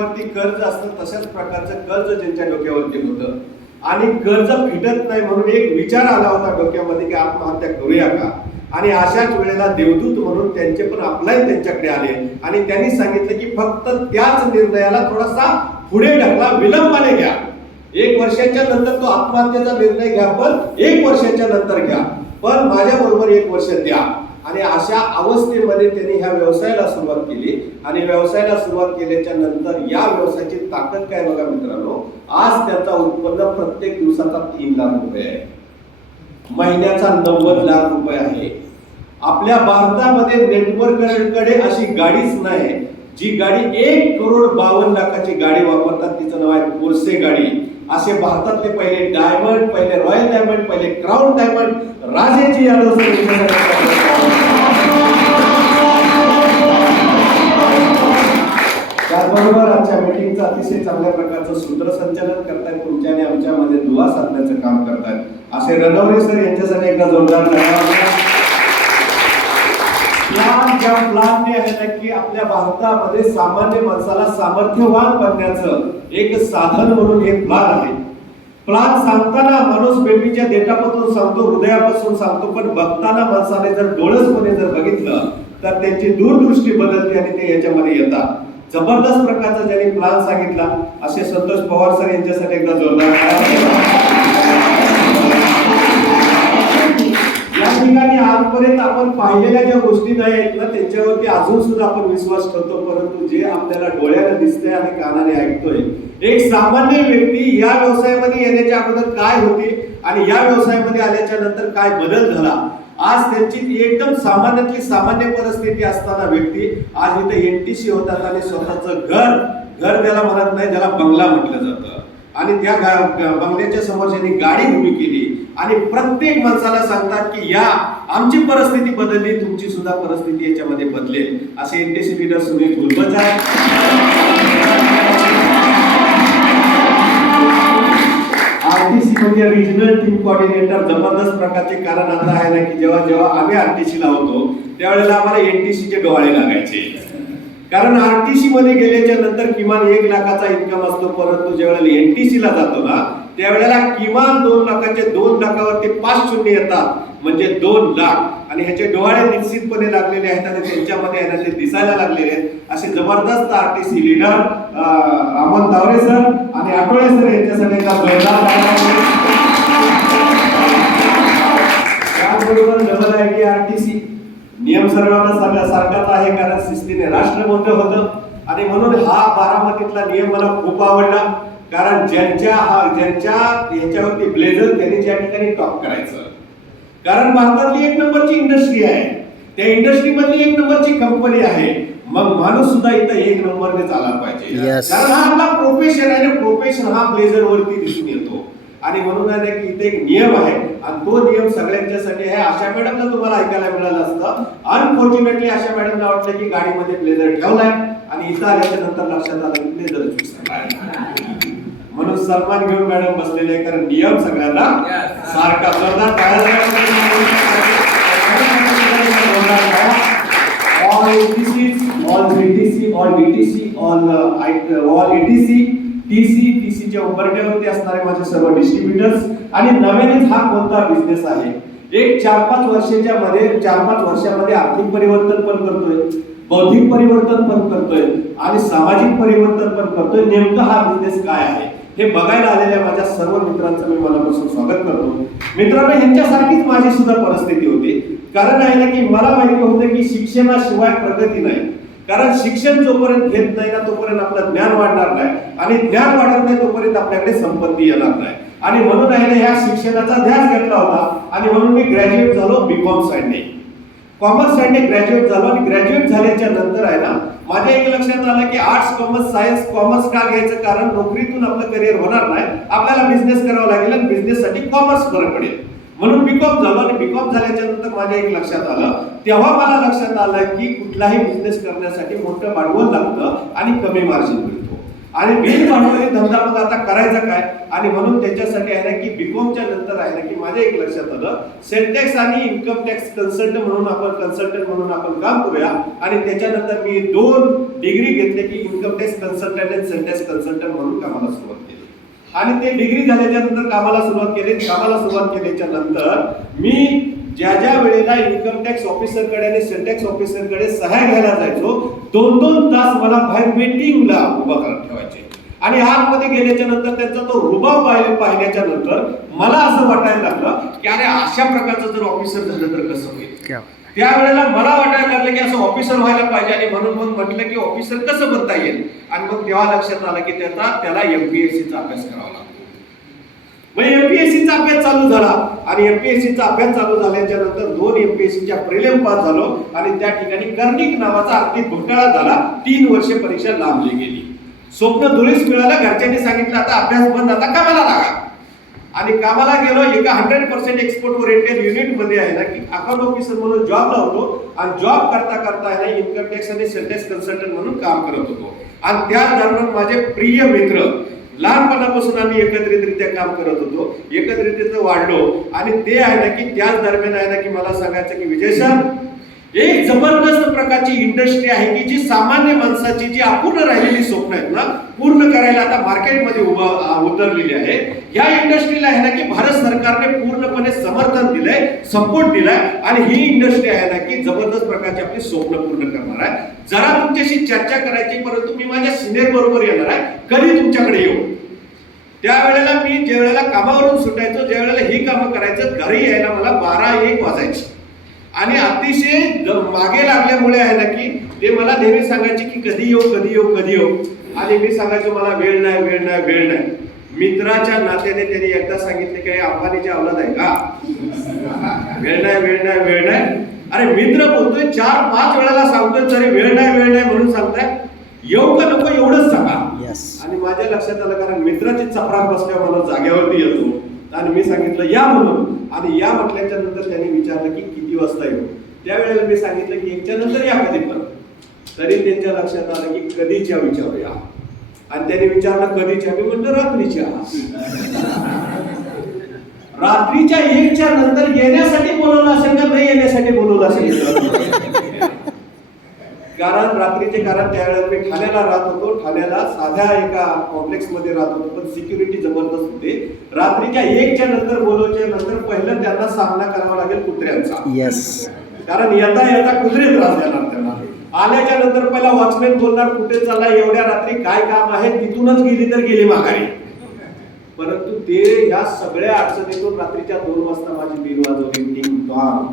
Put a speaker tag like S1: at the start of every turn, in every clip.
S1: डोक्यावरती कर्ज असतं तशाच प्रकारचं कर्ज ज्यांच्या डोक्यावरती होतं. आणि कर्ज फिटत नाही म्हणून एक विचार आला होता डोक्यामध्ये की आत्महत्या करूया का? आणि अशाच वेळेला देवदूत म्हणून त्यांचे पण अप्लाय त्यांच्याकडे आले. आणि त्यांनी सांगितलं की फक्त त्याच निर्णयाला थोडासा पुढे ढकला विलंबाने घ्या. एक वर्षाच्या नंतर तो आत्महत्येचा निर्णय घ्या पण एक वर्षाच्या नंतर घ्या. पण माझ्या बरोबर एक वर्ष द्या. आणि अशा अवस्थेमध्ये त्यांनी ह्या व्यवसायाला सुरुवात केली. आणि व्यवसायाला सुरुवात केल्याच्यानंतर या व्यवसायाची ताकद काय बघा मित्रांनो? आज त्याचा उत्पन्न प्रत्येक दिवसाचा तीन लाख रुपये आहे. महिन्याचा नव्वद लाख रुपये आहे. आपल्या भारतामध्ये नेटवर्ककडे अशी गाडीच नाही. जी गाडी एक करोड बावन्न लाखाची गाडी वापरतात तिचं नाव आहे कोर्से गाडी. असे भारतातले पहिले डायमंड पहिले रॉयल डायमंड पहिले क्राऊन डायमंड राजेजी यादव त्याचबरोबर आजच्या मीटिंगचं अतिशय चांगल्या प्रकारचं सूत्रसंचालन करतायत तुमच्या आणि आमच्या मध्ये दुवा साधण्याचं काम करतायत. असे रणवरे सर यांच्यासाठी एकदा जोरदार प्लान ज्या प्लानने आहे ना की आपल्या भारतामध्ये सामान्य माणसाला सामर्थ्यवान बनण्याचं एक साधन म्हणून हे प्लान आहे. प्लान सांगताना माणूस बेबीच्या देठापासून सांगतो हृदयापासून सांगतो पण बघताना माणसाने जर डोळसपणे जर बघितलं तर त्यांची दूरदृष्टी बदलते आणि ते याच्यामध्ये येतात. जबरदस्त प्रकारचा ज्यांनी प्लान सांगितला असे संतोष पवार सर यांच्यासाठी एकदा जोरदार या ठिकाणी आजपर्यंत आपण पाहिलेल्या ज्या गोष्टी नाही आहेत ना त्यांच्यावरती अजून सुद्धा आपण विश्वास ठेवतो परंतु जे आपल्याला डोळ्याने दिसतंय आणि कानाने ऐकतोय. एक सामान्य व्यक्ती या व्यवसायामध्ये येण्याच्या अगोदर काय होती आणि या व्यवसायामध्ये आल्याच्यानंतर काय बदल झाला? आज त्यांची एकदम सामान्यातली सामान्य परिस्थिती असताना व्यक्ती आज इथे एनटीसी होतात आणि स्वतःचं घर घर त्याला म्हणत नाही त्याला बंगला म्हटलं जातं. आणि त्या बंगल्याच्या समोर त्यांनी गाडी उभी केली आणि प्रत्येक माणसाला सांगतात की या आमची परिस्थिती बदलली तुमची सुद्धा परिस्थिती याच्यामध्ये बदलेल. असे एनटीसी लीडर सुनील गुलबज आहे आरटीसी म्हणजे रिजनल टीम कोऑर्डिनेटर जबरदस्त प्रकारचे कारण आता आहे ना की जेव्हा जेव्हा आम्ही आरटीसी लावतो होतो त्यावेळेला आम्हाला एनटीसी चे डोळे लागायचे. कारण आरटीसी मध्ये गेल्याच्यानंतर किमान एक लाखाचा इन्कम असतो परंतु ज्यावेळेला एनटीसी ला जातो ना त्यावेळेला किमान दोन लाखाचे दोन लाखावरती पाच शून्य येतात. म्हणजे दोन लाख. आणि ह्याचे डोळे निश्चितपणे लागलेले आहेत आणि त्यांच्यामध्ये यांना ते दिसायला लागलेले आहेत. असे जबरदस्त RTC leader Raman Taware sir आणि आठवळे सर यांच्यासाठी एका जोरदार त्याचबरोबर डबल आय टी आरटीसी नियम सर्वांना सगळ्या सारखाच आहे कारण शिस्तीने राष्ट्रमंत्र होतं. आणि म्हणून हा बारामतीतला नियम मला खूप आवडला. कारण ज्यांच्या हा ज्यांच्या ह्याच्यावरती ब्लेझर त्यांनी ज्या ठिकाणी टॉप करायचं. कारण भारतातली एक नंबरची इंडस्ट्री आहे. त्या इंडस्ट्री मधली एक नंबरची कंपनी आहे. मग माणूस सुद्धा इथं एक नंबरने चालला पाहिजे. कारण हा आपला प्रोफेशन आहे प्रोफेशन हा ब्लेझर वरती दिसून येतो. आणि म्हणून की इथे एक नियम आहे. आणि तो नियम सगळ्यांच्यासाठी आहे. आशा मॅडमला तुम्हाला ऐकायला मिळालं असतं. अनफॉर्च्युनेटली आशा मॅडमला वाटलं की गाडीमध्ये ब्लेझर ठेवलाय आणि इथं आल्याच्यानंतर लक्षात आलं की ब्लेझर म्हणून सन्मान घेऊन मॅडम बसलेले आहे कारण नियम सगळ्यांना सारखा जोरदार टाळ्या द्या. all ATCs, all VTC, all DTC, all TC I- all च्या उंबरठ्यावरती असणारे माझे सर्व डिस्ट्रीब्युटर्स आणि नव्यानेच हा कोणता बिझनेस आहे? एक चार पाच वर्षाच्या मध्ये चार पाच वर्षामध्ये आर्थिक परिवर्तन पण करतोय बौद्धिक परिवर्तन पण करतोय आणि सामाजिक परिवर्तन पण करतोय. नेमकं हा बिझनेस काय आहे? हे बघायला आलेल्या माझ्या सर्व मित्रांचं मी मनापासून स्वागत करतो. मित्रांनो ह्यांच्यासारखीच माझी सुद्धा परिस्थिती होती. कारण आहे ना की मला माहिती होतं की शिक्षणाशिवाय प्रगती नाही. कारण शिक्षण जोपर्यंत घेत नाही ना तोपर्यंत आपलं ज्ञान वाढणार नाही. आणि ज्ञान वाढत नाही तोपर्यंत आपल्याकडे संपत्ती येणार नाही. आणि म्हणून आहे ना ह्या शिक्षणाचा ध्यास घेतला होता. आणि म्हणून मी ग्रॅज्युएट झालो बीकॉम साईडने कॉमर्स साईडने ग्रॅज्युएट झालो आणि ग्रॅज्युएट झाल्याच्यानंतर आहे ना माझ्या एक लक्षात आलं की आर्ट्स कॉमर्स सायन्स कॉमर्स का घ्यायचं? कारण नोकरीतून आपलं करिअर होणार नाही. आपल्याला बिझनेस करावा लागेल आणि बिझनेससाठी कॉमर्स बरं पडेल. म्हणून बीकॉम झालो आणि बीकॉम झाल्याच्यानंतर माझ्या एक लक्षात आलं तेव्हा मला लक्षात आलं की कुठलाही बिझनेस करण्यासाठी मोठं भांडवल लागतं आणि कमी मार्जिन मिळतो. आणि बिनभांडवली धंदा मग आता करायचा काय? आणि म्हणून त्याच्यासाठी आहे ना की बीकॉमच्या नंतर आहे ना की माझ्या एक लक्षात आलं सेंटेक्स आणि इन्कम टॅक्स कन्सल्टंट म्हणून आपण कन्सल्टंट म्हणून आपण काम करूया. आणि त्याच्यानंतर मी दोन डिग्री घेतले की इन्कम टॅक्स कन्सल्टंट आणि सेंटेक्स कन्सल्टंट म्हणून कामाला सुरुवात केली. आणि ते डिग्री झाल्याच्यानंतर कामाला सुरुवात केली. कामाला सुरुवात केल्याच्यानंतर मी ज्या ज्या वेळेला इन्कम टॅक्स ऑफिसरकडे आणि सेंटेक्स ऑफिसरकडे सहाय्य घ्यायला जायचो दोन दोन तास मला बाहेर वेटिंगला उभा करत ठेवायचे. आणि आतमध्ये गेल्याच्यानंतर त्यांचा तो रुबाब पाहिल्याच्या नंतर मला असं वाटायला लागलं की अरे अशा प्रकारचं जर ऑफिसर झालं तर कसं होईल? त्यावेळेला मला वाटायला लागलं की असं ऑफिसर व्हायला पाहिजे आणि म्हणून मग म्हटलं की ऑफिसर कसं बनता येईल? आणि मग तेव्हा लक्षात आलं की त्याचा त्याला एमपीएससीचा अभ्यास करावा लागतो. मग एमपीएससीचा अभ्यास चालू झाला. आणि एमपीएससीचा अभ्यास चालू झाल्याच्यानंतर दोन एमपीएससीच्या प्रिलिम पास झालो. आणि त्या ठिकाणी कर्णिक नावाचा आर्थिक घोटाळा झाला. तीन वर्ष परीक्षा लांबली गेली. स्वप्न धुळीस मिळालं. घरच्यांनी सांगितलं आता अभ्यास बंद आता कामाला लागा. आणि कामाला गेलो एका हंड्रेड पर्सेंट एक्सपोर्ट ओरिएंटेड युनिटमध्ये आहे ना की अकाउंट ऑफिसर म्हणून जॉब लावतो आणि जॉब करता करता आहे ना इन्कम टॅक्स आणि सेल्टेक्स कन्सल्टंट म्हणून काम करत होतो. आणि त्या दरम्यान माझे प्रिय मित्र लहानपणापासून आम्ही एकत्रितरित्या काम करत होतो. एकत्रितरित्या वाढलो. आणि ते आहे ना की त्याच दरम्यान आहे ना की मला सांगायचं की विजय सर एक जबरदस्त प्रकारची इंडस्ट्री आहे की जी सामान्य माणसाची जी अपूर्ण राहिलेली स्वप्न आहेत ना पूर्ण करायला आता मार्केटमध्ये उभं उतरलेली आहे. या इंडस्ट्रीला आहे ना की भारत सरकारने पूर्णपणे समर्थन दिलंय सपोर्ट दिलाय आणि ही इंडस्ट्री आहे ना की जबरदस्त प्रकारची आपली स्वप्न पूर्ण करणार आहे. जरा तुमच्याशी चर्चा करायची परंतु मी माझ्या सिनियर बरोबर येणार आहे. कधी तुमच्याकडे येऊ? त्यावेळेला मी ज्या वेळेला कामावरून सुटायचो ज्या वेळेला ही कामं करायचं घरी यायला मला बारा एक वाजायची. आणि अतिशय मागे लागल्यामुळे आहे ना की ते मला नेहमी सांगायचे की कधी येऊ कधी येऊ कधी येऊ. आणि मी सांगायचो मला वेळ नाही वेळ नाही वेळ नाही. मित्राच्या नात्याने त्यांनी एकदा सांगितले की हे अंबानीची अवलाद आहे का? वेळ नाही वेळ नाही वेळ नाही. अरे मित्र बोलतोय चार पाच वेळेला सांगतोय तरी वेळ नाही वेळ नाही म्हणून सांगताय. येऊ का नको एवढंच सांगा. आणि माझ्या लक्षात आलं कारण मित्राची चपराक बसल्यावर मला जागेवरती येतो. आणि मी सांगितलं या म्हणून. आणि या म्हटल्याच्या नंतर त्यांनी विचारलं की किती वाजता येऊ? त्यावेळेला मी सांगितलं की एकच्या नंतर या कधी पण. तरी त्यांच्या लक्षात आलं की कधीच्या विचारूया आणि त्यांनी विचारलं कधीच्या? मी म्हटलं रात्रीच्या. रात्रीच्या एकच्या नंतर येण्यासाठी बोलवलं असेल का नाही येण्यासाठी बोलवलं असेल? कारण रात्रीचे कारण त्यावेळेला मी ठाण्याला राहत होतो. ठाण्याला साध्या एका कॉम्प्लेक्समध्ये राहत होतो. पण सिक्युरिटी जबरदस्त होती. रात्रीच्या एकच्या नंतर बोलवच्या नंतर पहिलं त्यांना सामना करावा लागेल कुत्र्यांचा.
S2: येस
S1: कारण येता येता कुत्रे त्रास देणार त्यांना. आल्याच्यानंतर पहिला वॉचमॅन बोलणार कुठे चालला एवढ्या रात्री काय काम आहे? तिथूनच गेली तर गेली माघारी. परंतु ते या सगळ्या अडचणीतून रात्रीच्या दोन वाजता माझी बिल वाजवली टॉंग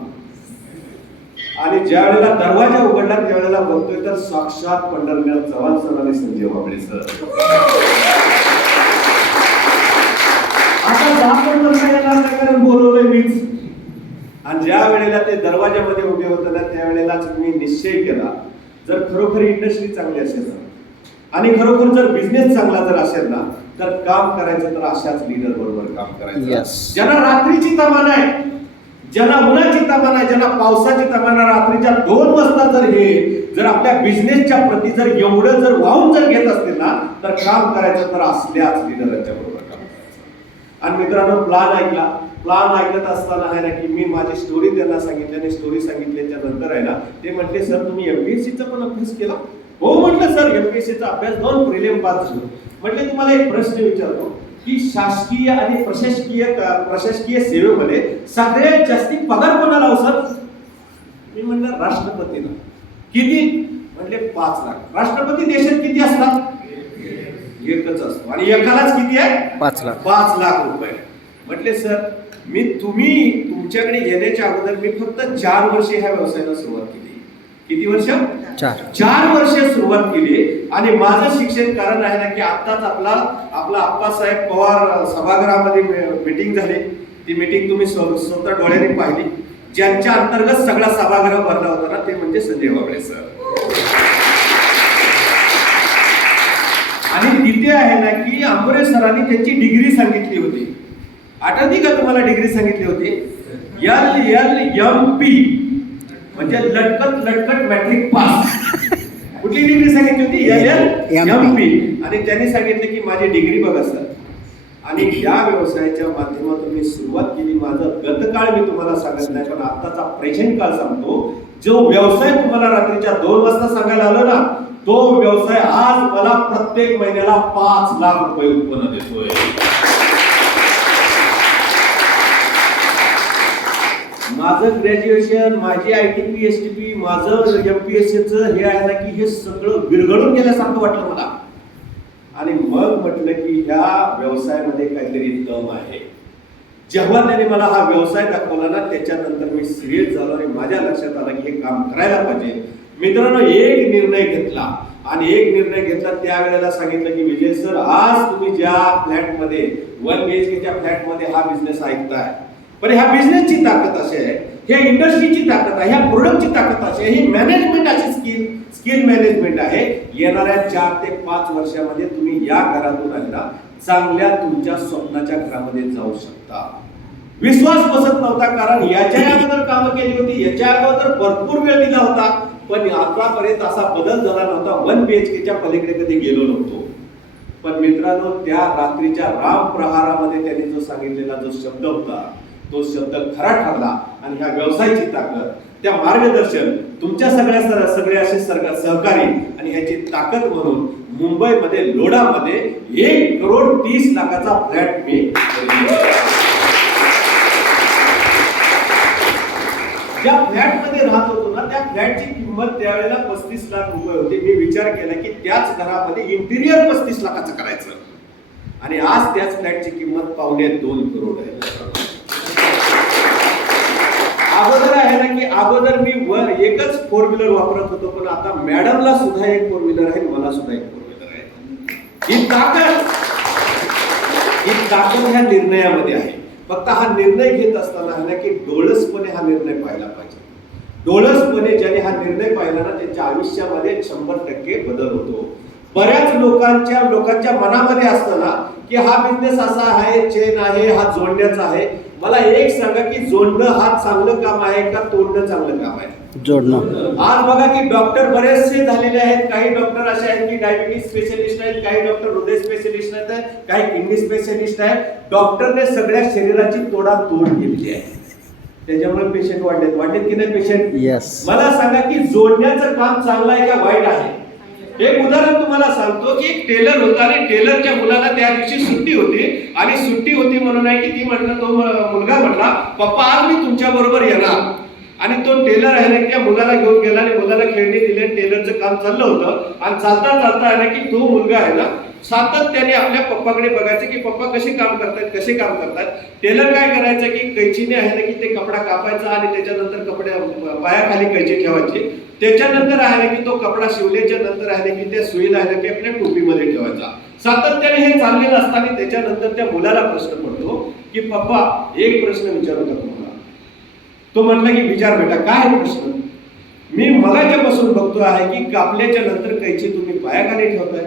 S1: आणि ज्या वेळेला दरवाजा उघडला त्यावेळेला बघतोय तर साक्षात पंढरनाथ चव्हाण सर आणि संजय वाबळे सर. आता दाखवून करता येणार नाही कारण बोलवलंय मीच. आणि ज्या वेळेला ते दरवाजामध्ये उभे होते ना त्यावेळेलाच मी निश्चय केला जर खरोखर इंडस्ट्री चांगली असेल ना आणि खरोखर जर बिझनेस चांगला जर असेल ना तर काम करायचं तर अशाच लीडर बरोबर काम करायचं. ज्यांना रात्रीची तमान आहे ज्यांना उन्हाची तमाना ज्यांना पावसाची तमाना रात्रीच्या दोन वाजता जर हे जर आपल्या बिझनेसच्या प्रती जर एवढं जर वाहून जर घेत असतील ना तर काम करायचं तर असल्याच लिडरांच्या बरोबर काम आणि मित्रांनो प्लान ऐकला. प्लान ऐकत असताना आहे ना की मी माझी स्टोरी त्यांना सांगितली आणि स्टोरी सांगितल्याच्या नंतर आहे ना ते म्हटले सर तुम्ही एमपीएससीचा पण अभ्यास केला? हो म्हटलं सर एमपीएससीचा अभ्यास दोन प्रिलियम पास झालो म्हटले तुम्हाला एक प्रश्न विचारतो. की शासकीय आणि प्रशासकीय प्रशासकीय सेवेमध्ये सगळ्यात जास्ती पगार कोणाला हो सर मी म्हणलं राष्ट्रपतीला. किती? म्हणले पाच लाख. राष्ट्रपती देशात किती असतात? एकच असतो. आणि एकालाच किती आहे?
S2: पाच लाख.
S1: पाच लाख रुपये. म्हटले सर मी तुम्ही तुमच्याकडे येण्याच्या अगोदर मी फक्त चार वर्षे ह्या व्यवसायाला सुरुवात केली. किती वर्ष?
S2: चार.
S1: चार वर्ष सुरुवात केली. आणि माझं शिक्षण कारण आहे ना की आत्ताच आपला आपला आप्पासाहेब पवार सभागृहामध्ये मीटिंग झाली. ती मीटिंग तुम्ही स्व- स्वतः डोळ्याने पाहिली. ज्यांच्या अंतर्गत सगळा सभागृह भरला होता ना ते म्हणजे संजय बाबळे सर. आणि तिथे आहे ना की आंबोरे सरांनी त्यांची डिग्री सांगितली होती. आठवती का तुम्हाला डिग्री सांगितली होती? एल एल एम पी म्हणजे लटकत लटकत मॅट्रिक पास कुठली डिग्री सांगितली होती? L M. पी आणि त्यांनी सांगितलं की माझी डिग्री बघा सर आणि या व्यवसायाच्या माध्यमातून मी सुरुवात केली. माझं गतकाळ मी तुम्हाला सांगत नाही पण आताचा प्रेझेंट काळ सांगतो. जो व्यवसाय तुम्हाला रात्रीच्या दोन वाजता सांगायला आलो ना तो व्यवसाय आज मला प्रत्येक महिन्याला पाच लाख रुपये उत्पन्न देतोय. माझं ग्रॅज्युएशन माझी I T P S T P माझं एम पी एस सीचं हे आहे ना की हे सगळं विरघळून गेल्यासारखं वाटलं मला. आणि मग म्हटलं की ह्या व्यवसायामध्ये काहीतरी दम आहे. जेव्हा त्याने मला हा व्यवसाय दाखवला ना त्याच्यानंतर मी सिरियस झालो आणि माझ्या लक्षात आलं की हे काम करायला पाहिजे. मित्रांनो एक निर्णय घेतला. आणि एक निर्णय घेतला त्यावेळेला सांगितलं की विजय सर आज तुम्ही ज्या फ्लॅटमध्ये वन बी एच केच्या फ्लॅटमध्ये हा बिझनेस ऐकताय पण ह्या बिझनेसची ताकद अशी आहे ह्या इंडस्ट्रीची ताकद आहे ह्या प्रोडक्टची ताकद अशी आहे ही मॅनेजमेंट अशी स्किल स्किल मॅनेजमेंट आहे. येणाऱ्या चार ते पाच वर्षामध्ये तुम्ही या घरातून आहे चांगल्या तुमच्या स्वप्नाच्या घरामध्ये जाऊ शकता. विश्वास बसत नव्हता कारण याच्या अगोदर कामं केली होती याच्या अगोदर भरपूर वेळ दिला होता पण आतापर्यंत असा बदल झाला नव्हता वन बीएचकेच्या पलीकडे कधी गेलो नव्हतो. पण मित्रांनो त्या रात्रीच्या राम प्रहारामध्ये त्यांनी जो सांगितलेला जो शब्द होता तो शब्द खरा ठरला आणि ह्या व्यवसायाची ताकद त्या मार्गदर्शन तुमच्या सगळ्या सर- सगळे असे सरकार सहकारी आणि ह्याची ताकद म्हणून मुंबईमध्ये लोडामध्ये एक करोड तीस लाखाचा फ्लॅट मी ज्या फ्लॅटमध्ये राहत होतो ना त्या फ्लॅटची किंमत त्यावेळेला पस्तीस लाख रुपये होती. मी विचार केला की त्याच घरामध्ये इंटिरियर पस्तीस लाखाचं करायचं. आणि आज त्याच फ्लॅटची किंमत पावणे दोन करोड आहे. अगोदर आहे ना की अगोदर मी वर एकच फोर व्हीलर वापरत होतो पण आता मॅडमला सुद्धा एक फोर व्हीलर आहे मला सुद्धा एक फोर व्हीलर आहे. ही ताकद! ही ताकद ह्या निर्णयामध्ये आहे. फक्त हा निर्णय घेत असताना आहे ना की डोळसपणे हा निर्णय पाहिला पाहिजे. डोळसपणे ज्याने हा निर्णय पाहिला ना त्यांच्या आयुष्यामध्ये शंभर टक्के बदल होतो. बऱ्याच लोकांच्या लोकांच्या मनामध्ये असताना की हा बिझनेस असा आहे चेन आहे हा जोडण्याचा आहे. मला एक सांगा की जोडणं हा चांगलं काम आहे का तोडणं चांगलं काम आहे?
S2: जोडणं.
S1: आज बघा की डॉक्टर बरेचसे झालेले आहेत. काही डॉक्टर असे आहेत की डायबिटीज स्पेशलिस्ट आहेत काही डॉक्टर हृदय स्पेशलिस्ट आहेत काही किडनी स्पेशलिस्ट आहेत. डॉक्टरने सगळ्या शरीराची तोडा तोड केलेली आहे. त्याच्यामुळे पेशंट वाढलेत. वाढलेत की नाही पेशंट
S2: येस
S1: मला सांगा की जोडण्याचं काम चांगलं आहे का वाईट आहे? एक उदाहरण तुम्हाला सांगतो की एक टेलर होता आणि टेलरच्या मुलाला त्या दिवशी सुट्टी होती. आणि सुट्टी होती म्हणून आहे की ती म्हटलं तो मुलगा म्हटला पप्पा आज मी तुमच्या बरोबर येणार. आणि तो टेलर आहे ना त्या मुलाला घेऊन गेला आणि मुलाला खेळणी दिली आणि टेलरचं काम चाललं होतं. आणि चालता चालता आहे ना की तो मुलगा आहे ना सातत्याने आपल्या पप्पाकडे बघायचं की पप्पा कसे काम करतात कसे काम करतात टेलर काय करायचं की कैचीने आहे ना की ते कपडा कापायचा आणि त्याच्यानंतर कपडे पायाखाली कैची ठेवायची. त्याच्यानंतर आहे ना की तो कपडा शिवल्याच्या नंतर आहे की त्या सुईला आहे ना की आपल्या टोपीमध्ये ठेवायचा. सातत्याने हे चाललेलं असताना त्याच्यानंतर त्या मुलाला प्रश्न पडतो की पप्पा एक प्रश्न विचारू का तुम्हाला? तो म्हटला की विचार बेटा काय प्रश्न? मी मगाच्यापासून बघतो आहे की कापल्याच्या नंतर कैची तुम्ही पायाखाली ठेवताय.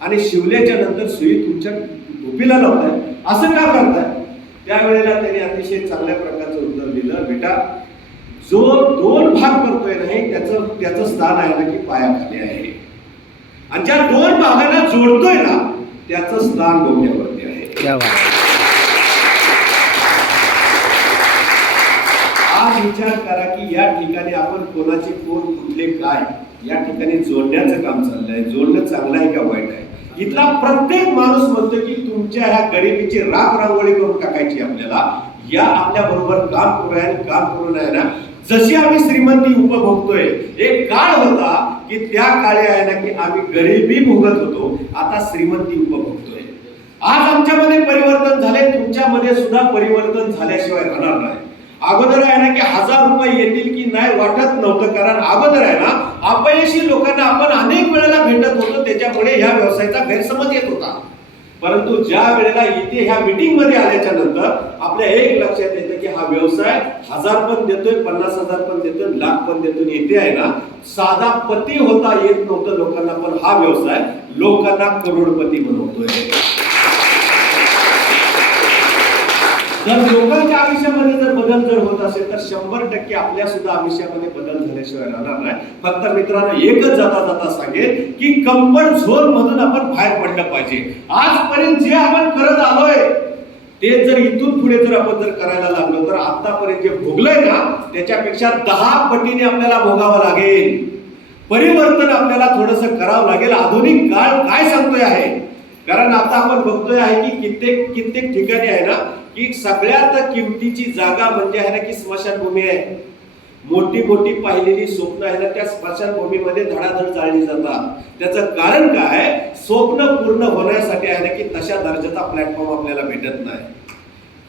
S1: आणि शिवल्याच्या नंतर सुई तुमच्या टोपीला लावताय. असं का करताय? त्यावेळेला त्याने अतिशय चांगल्या प्रकारचं उत्तर दिलं बेटा जो दोन भाग करतोय नाही त्याचं त्याचं स्थान आहे ना की पायाखाली आहे. आणि ज्या दोन भागांना जोडतोय ना त्याचं स्थान डोक्यावरती आहे. आज विचार करा की या ठिकाणी आपण कोणाचे कोण कुठले काय या ठिकाणी जोडण्याचं काम चाललंय. जोडणं चांगलं आहे का वाईट आहे? इथला प्रत्येक माणूस म्हणतो की तुमच्या ह्या गरिबीची राग रांगोळी करून टाकायची आपल्याला. या आपल्या बरोबर काम करूया काम करून आहे ना. जशी आम्ही श्रीमंती उपभोगतोय एक काळ होता की त्या काळी आहे ना की आम्ही गरिबी भोगत होतो आता श्रीमंती उपभोगतोय. आज आमच्यामध्ये परिवर्तन झाले तुमच्यामध्ये सुद्धा परिवर्तन झाल्याशिवाय राहणार नाही. अगोदर आहे ना की हजार रुपये येतील की नाही वाटत नव्हतं. कारण अगोदर आहे ना अपयशी लोकांना आपण अनेक वेळेला भेटत होतो. त्याच्यामुळे ह्या व्यवसायाचा गैरसमज येत होता. परंतु ज्या वेळेला इथे ह्या मीटिंगमध्ये आल्याच्यानंतर आपल्या एक लक्षात येतं की हा व्यवसाय हजार पण देतोय पन्नास हजार पण देतोय लाख पण देतोय. येथे आहे ना साधा पती होता येत नव्हतं लोकांना पण हा व्यवसाय लोकांना करोडपती बनवतोय. जर लोकांच्या आयुष्यामध्ये जर बदल जर होत असेल तर शंभर टक्के आपल्या सुद्धा आयुष्यामध्ये बदल झाल्याशिवाय राहणार नाही. फक्त मित्रांनो एकच जाता जाता सांगेल की कम्फर्ट झोन मधून आपण बाहेर पडलं पाहिजे. आजपर्यंत जे आपण करत आलोय ते जर इथून पुढे जर आपण जर करायला लागलो तर आतापर्यंत जे भोगलंय ना त्याच्यापेक्षा दहा पटीने आपल्याला भोगावं लागेल. परिवर्तन आपल्याला थोडस करावं लागेल. आधुनिक काळ काय सांगतोय आहे? कारण आता आपण बघतोय आहे की कित्येक कित्येक ठिकाणी आहे ना की सगळ्यात किमतीची जागा म्हणजे आहे ना की स्मशानभूमी आहे. मोठी मोठी पाहिलेली स्वप्न आहे ना त्या स्मशानभूमीमध्ये धडाधड जाळली जातात. त्याचं कारण काय स्वप्न पूर्ण होण्यासाठी आहे ना की तशा दर्जाचा प्लॅटफॉर्म आपल्याला भेटत नाही.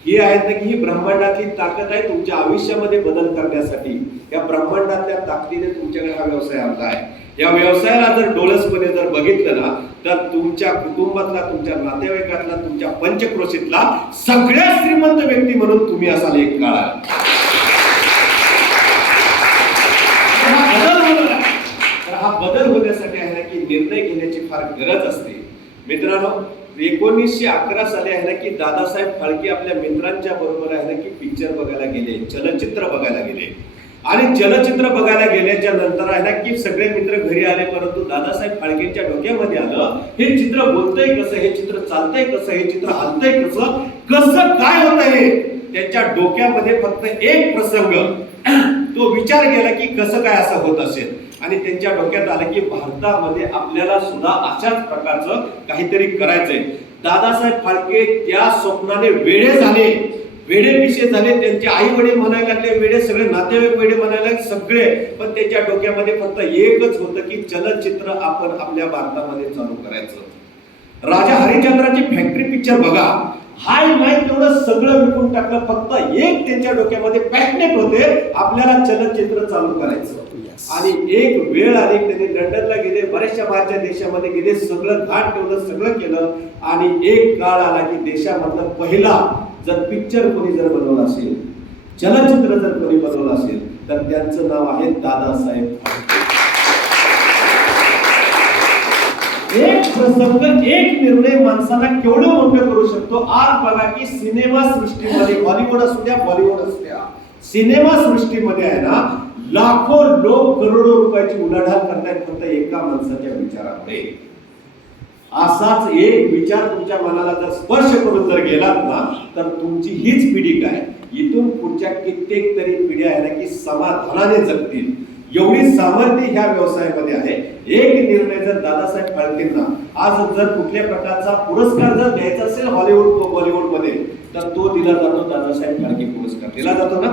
S1: ही आहेत ना की ही ब्रह्मांडातली ताकद आहे तुमच्या आयुष्यामध्ये बदल करण्यासाठी. या ब्रह्मांडातल्या ताकदीने तुमच्याकडे हा व्यवसाय आणला आहे. या व्यवसायाला जर डोळसपणे जर बघितलं ना तर तुमच्या कुटुंबातला तुमच्या नातेवाईकातला तुमच्या पंचक्रोशीतला सगळ्यात श्रीमंत व्यक्ती म्हणून तुम्ही असाल एक काळ. तर हा बदल आहे. हा बदल होण्यासाठी आहे ना की निर्णय घेण्याची फार गरज असते. मित्रांनो एकोणीसशे अकरा साली आहे ना की दादासाहेब फाळके आपल्या मित्रांच्या बरोबर आहे ना की पिक्चर बघायला गेले चलचित्र बघायला गेले. आणि चलचित्र बघायला गेल्याच्यानंतर आहे ना की सगळे मित्र घरी आले परंतु दादासाहेब फाळकेंच्या डोक्यामध्ये आलं हे चित्र बोलतंय कसं हे चित्र चालतंय कसं हे चित्र हलतंय कसं कसं काय होत आहे त्यांच्या डोक्यामध्ये फक्त एक प्रसंग. तो विचार केला की कसं काय असं होत असेल? आणि त्यांच्या डोक्यात आलं की भारतामध्ये आपल्याला सुद्धा अशाच प्रकारचं काहीतरी करायचंय. दादासाहेब फाळके त्या स्वप्नाने वेळे झाले. वेडे पिशे झाले त्यांचे आई वडील म्हणायला लागले वेडे सगळे नातेवाईक वेडे म्हणायला लागले सगळे. पण त्यांच्या डोक्यामध्ये फक्त एकच होतं की चलचित्र आपण आपल्या भारतामध्ये चालू करायचं. राजा हरिश्चंद्राची फॅक्टरी पिक्चर बघा. हाय नाही तेवढं सगळं विकून टाकलं फक्त एक त्यांच्या डोक्यामध्ये पॅशनेट होते आपल्याला चलचित्र चालू करायचं. आणि एक वेळ आली त्यांनी लंडनला गेले बऱ्याचशा बाहेरच्या देशामध्ये गेले सगळं घाट ठेवलं सगळं केलं. आणि एक काळ आला की देशामधला पहिला जर पिक्चर कोणी जर बनवला असेल चलचित्र जर कोणी बनवलं असेल तर त्यांचं नाव आहे दादासाहेब एक प्रसंग एक निर्णय माणसाला केवढं मोठं करू शकतो? आज बघा की सिनेमा सृष्टीमध्ये हॉलिवूड असू द्या बॉलिवूड असू द्या सिनेमा सृष्टीमध्ये आहे ना लाखो लोक करोडो रुपयाची उलाढाल करतायत फक्त एका माणसाच्या विचारामुळे असाच एक विचार तुमच्या मनाला जर स्पर्श करून जर गेलात ना तर तुमची हीच पिढी काय? इथून पुढच्या कित्येक तरी पिढ्या आहे ना की समाधानाने जगतील. एवढी सामर्थ्य ह्या व्यवसायामध्ये आहे. एक निर्णय जर दादासाहेब फाळकेंना आज जर कुठल्या प्रकारचा पुरस्कार जर द्यायचा असेल हॉलिवूड बॉलिवूडमध्ये तर तो दिला जातो दादासाहेब फाळके पुरस्कार. दिला जातो ना?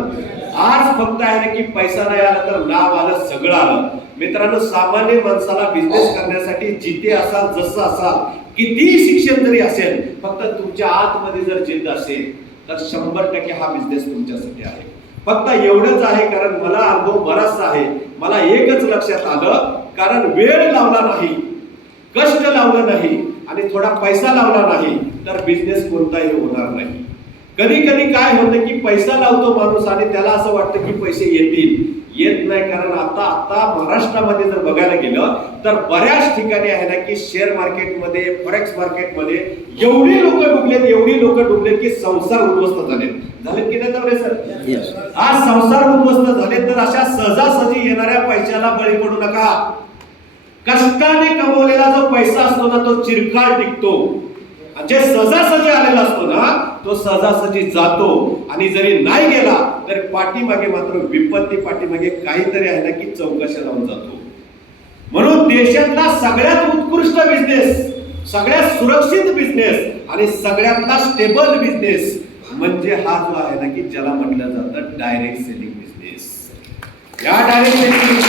S1: आज फक्त आहे ना की पैसा नाही आला तर नाव आलं सगळं आलं. मित्रांनो सामान्य माणसाला बिझनेस करण्यासाठी जिथे असाल जसं असाल कितीही शिक्षण जरी असेल फक्त तुमच्या आतमध्ये जर जिद्द असेल तर शंभर टक्के हा बिझनेस तुमच्यासाठी आहे. फक्त एवढंच आहे कारण मला अनुभव बराचसा आहे. मला एकच लक्षात आलं कारण वेळ लावला नाही कष्ट लावलं नाही आणि थोडा पैसा लावला नाही तर बिझनेस कोणताही होणार नाही. कधी कधी काय होतं की पैसा लावतो माणूस आणि त्याला असं वाटतं की पैसे येतील. येत नाही. कारण आता आता महाराष्ट्रामध्ये जर बघायला गेलं तर बऱ्याच ठिकाणी आहे ना की शेअर मार्केटमध्ये फॉरेक्स मार्केटमध्ये एवढी लोक डुबलेत एवढी लोक डुबलेत की संसार उद्ध्वस्त झालेत. झालेत की नाही सर आज संसार उद्ध्वस्त झाले तर अशा सहजासहजी येणाऱ्या पैशाला बळी पडू नका. कष्टाने कमवलेला जो पैसा असतो ना तो चिरकाळ टिकतो. जे सहजासहजी आलेला असतो ना तो सहजासहजी जातो आणि जरी नाही गेला तर पाठीमागे मात्र विपत्ती पाठीमागे काहीतरी आहे ना की चौकशा लावून जातो. म्हणून देशातला सगळ्यात उत्कृष्ट बिझनेस सगळ्यात सुरक्षित बिझनेस आणि सगळ्यातला स्टेबल बिझनेस म्हणजे हा जो आहे ना की ज्याला म्हटलं जातं डायरेक्ट सेलिंग बिझनेस या डायरेक्ट सेलिंग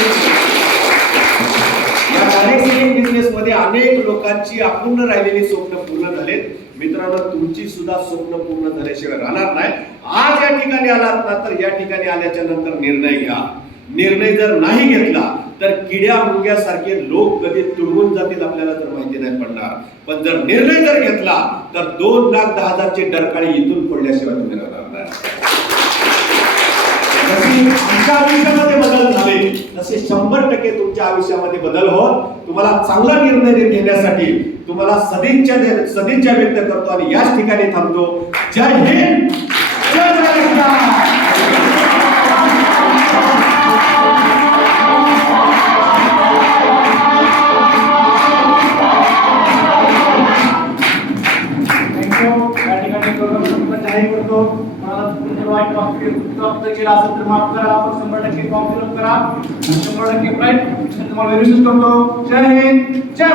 S1: या डायरेक्ट सेलिंग बिझनेस मध्ये अनेक लोकांची अपूर्ण राहिलेली स्वप्न पूर्ण झालेत. मित्रांनो तुमची सुद्धा स्वप्न पूर्ण झाल्याशिवाय राहणार नाही. आज या ठिकाणी आलात ना तर या ठिकाणी आल्याच्यानंतर निर्णय घ्या. निर्णय जर नाही घेतला तर किड्या मुंग्यासारखे लोक कधी तुडवून जातील आपल्याला तर माहिती नाही पडणार. पण जर निर्णय जर घेतला तर दोन लाख दहा हजारचे डरकाळी इथून पडल्याशिवाय तुम्ही राहणार नाही. जसे आमच्या आयुष्यामध्ये बदल झाले. तसे शंभर टक्के तुमच्या आयुष्यामध्ये बदल होत. तुम्हाला चांगला निर्णय घेण्यासाठी तुम्हाला सदिच्छा दे- सदिच्छा व्यक्त करतो आणि याच ठिकाणी थांबतो. जय हिंद. जय महाराष्ट्र.
S2: माफ करा पण शंभर टक्के फॉर्म फिलअप करा शंभर टक्के प्राईड तुम्हाला व्हेरिफिकेशन करतो जय हिंद जय